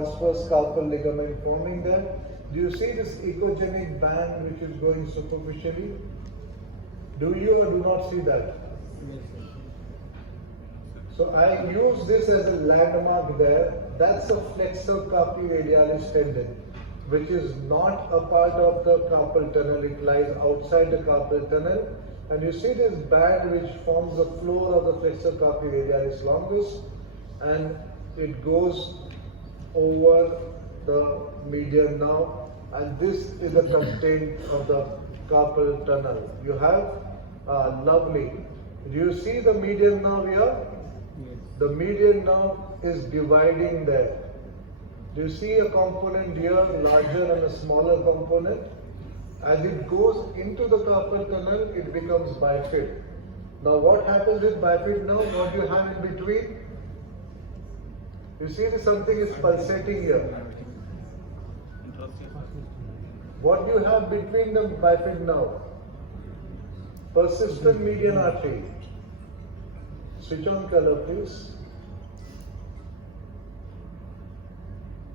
transverse carpal ligament forming there. Do you see this echogenic band which is going superficially? Do you or do not see that? So I use this as a landmark there. That's a flexor carpi radialis tendon, which is not a part of the carpal tunnel. It lies outside the carpal tunnel. And you see this band which forms the floor of the flexor carpi radialis longus, and it goes over the median nerve, and this is the content of the carpal tunnel. You have lovely. Do you see the median nerve here? Yes. The median nerve is dividing there. Do you see a component here, larger and a smaller component? As it goes into the carpal tunnel, it becomes bifid. Now what happens with bifid now? What do you have in between? You see something is pulsating here. What do you have between the bifid now? Persistent median artery. Switch on color, please.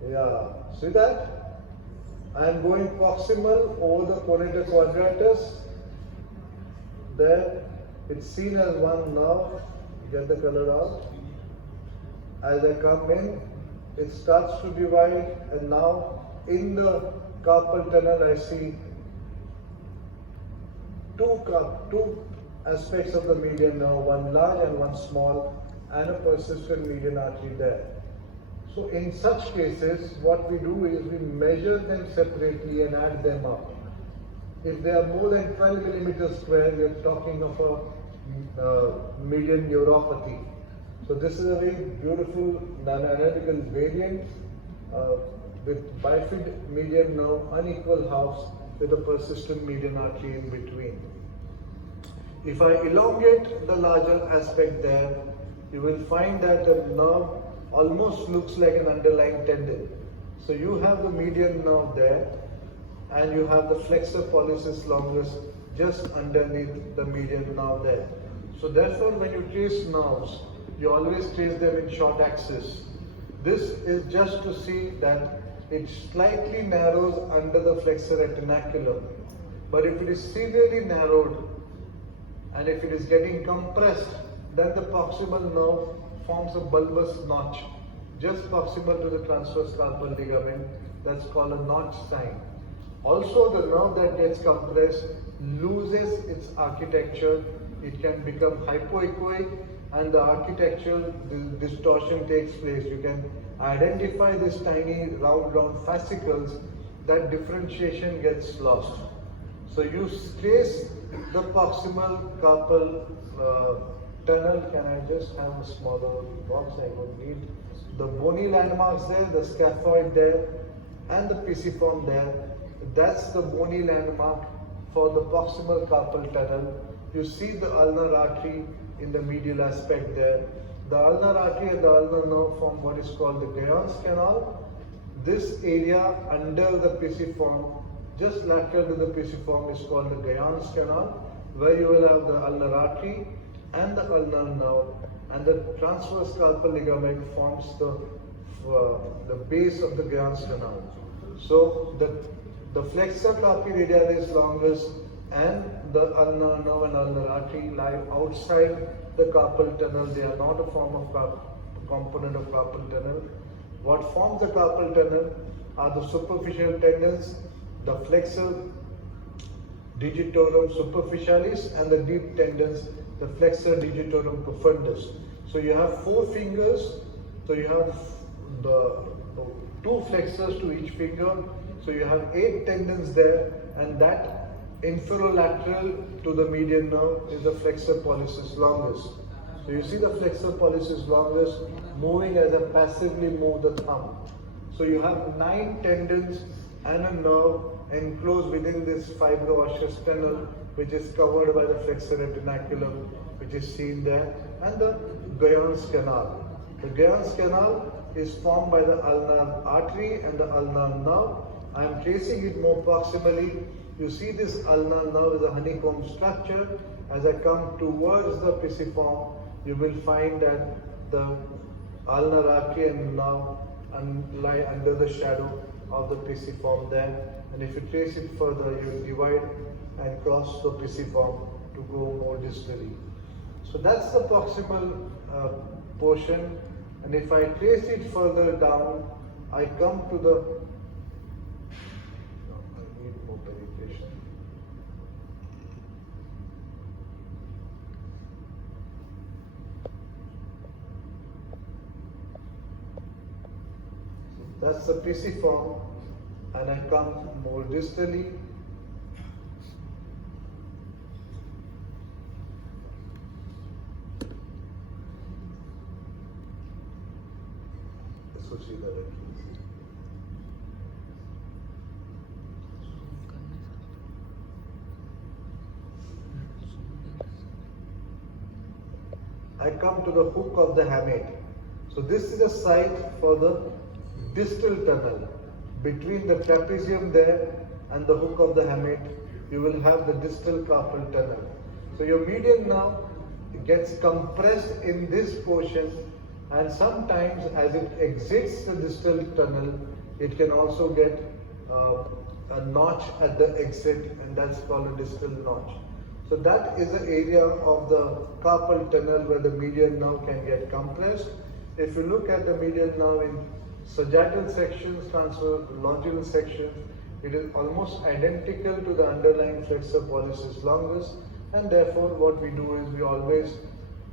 Yeah, see that? I am going proximal over the conator quadratus. There, it's seen as one nerve. Get the color out. As I come in, it starts to divide, and now in the carpal tunnel I see two aspects of the median nerve, one large and one small, and a persistent median artery there. So in such cases, what we do is we measure them separately and add them up. If they are more than 12 millimeters square, we are talking of a median neuropathy. So this is a very beautiful non-analytical variant with bifid median nerve, unequal halves with a persistent median artery in between. If I elongate the larger aspect there, you will find that the nerve almost looks like an underlying tendon. So you have the median nerve there, and you have the flexor pollicis longus just underneath the median nerve there. So therefore, when you trace nerves, you always trace them in short axis. This is just to see that it slightly narrows under the flexor retinaculum. But if it is severely narrowed and if it is getting compressed, then the proximal nerve forms a bulbous notch just proximal to the transverse carpal ligament. That's called a notch sign. Also, the nerve that gets compressed loses its architecture. It can become hypoechoic, and the architectural distortion takes place. You can identify these tiny round fascicles, that differentiation gets lost. So you trace the proximal carpal tunnel. Can I just have a smaller box? I would need the bony landmarks there, the scaphoid there, and the pisiform there. That's the bony landmark for the proximal carpal tunnel. You see the ulnar artery in the medial aspect there. The ulnar artery and the ulnar nerve form what is called the Guyon's canal. This area under the pisiform, just lateral to the pisiform, is called the Guyon's canal, where you will have the ulnar artery and the ulnar nerve, and the transverse carpal ligament forms the base of the Guyon's canal. So the flexor carpi radialis longus and the ulnar nerve and ulnar artery lie outside the carpal tunnel. They are not a form of component of carpal tunnel. What forms the carpal tunnel are the superficial tendons, the flexor digitorum superficialis, and the deep tendons, the flexor digitorum profundus. So you have 4 fingers. So you have the 2 flexors to each finger. So you have 8 tendons there, and that inferolateral to the median nerve is the flexor pollicis longus. So you see the flexor pollicis longus moving as I passively move the thumb. So you have 9 tendons and a nerve enclosed within this fibro-osseous tunnel, which is covered by the flexor retinaculum, which is seen there, and the Guyon's canal. The Guyon's canal is formed by the ulnar artery and the ulnar nerve. I am tracing it more proximally. You see this ulnar nerve is a honeycomb structure. As I come towards the pisiform, you will find that the ulnar artery and nerve lie under the shadow of the pisiform there, and if you trace it further, you will divide and cross the pisiform to go more distally. So that's the proximal portion, and if I trace it further down, I come to the, no, I need more penetration. That's the pisiform, and I come more distally. I come to the hook of the hamate. So this is a site for the distal tunnel. Between the trapezium there and the hook of the hamate, you will have the distal carpal tunnel. So your median now gets compressed in this portion, and sometimes as it exits the distal tunnel, it can also get a notch at the exit, and that's called a distal notch. So that is the area of the carpal tunnel where the median nerve can get compressed. If you look at the median nerve in sagittal sections, transverse longinal sections, it is almost identical to the underlying flexor pollicis longus, and therefore what we do is we always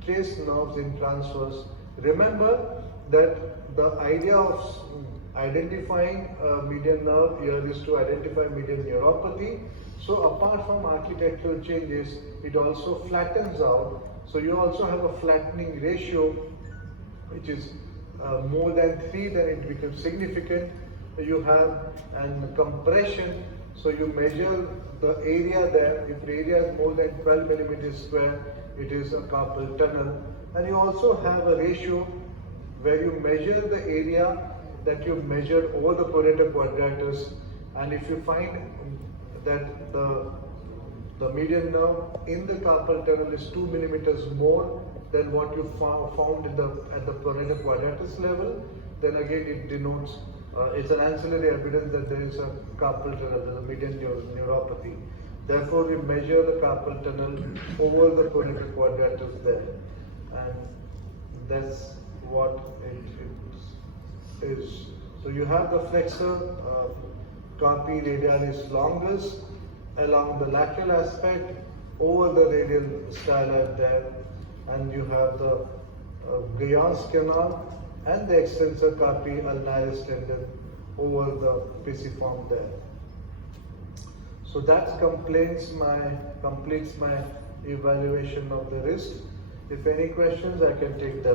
trace nerves in transverse. Remember that the idea of identifying a median nerve here is to identify median neuropathy. So apart from architectural changes, it also flattens out. So you also have a flattening ratio, which is more than 3, then it becomes significant. You have an compression, so you measure the area there. If the area is more than 12 millimeters square, it is a carpal tunnel. And you also have a ratio where you measure the area that you measure over the prolata quadratus, and if you find that the median nerve in the carpal tunnel is 2 millimeters more than what you found at the prolata quadratus level, then again it denotes it's an ancillary evidence that there is a carpal tunnel, there is a median neuropathy. Therefore, we measure the carpal tunnel over the prolata quadratus there, and that's what it is. So you have the flexor carpi radialis longus along the lateral aspect over the radial styloid there, and you have the Guyon's canal and the extensor carpi ulnaris tendon over the pisiform there. So that completes my evaluation of the wrist. If any questions, I can take them.